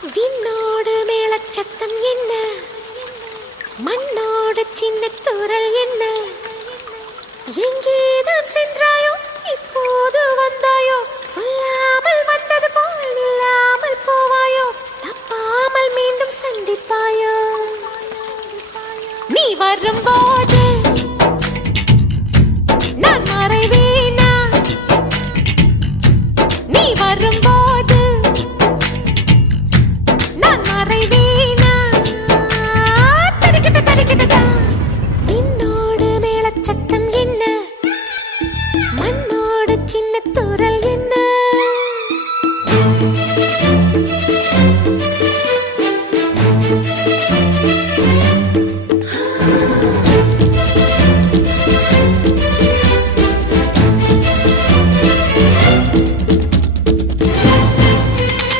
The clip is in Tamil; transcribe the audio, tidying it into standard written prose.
விண்ணோடு மேளச்சத்தம் என்ன, மண்ணோடு சின்ன தூரல் என்ன, எங்கேதான் சென்றாயோ இப்போது வந்தாயோ சொல்லாமல் வந்த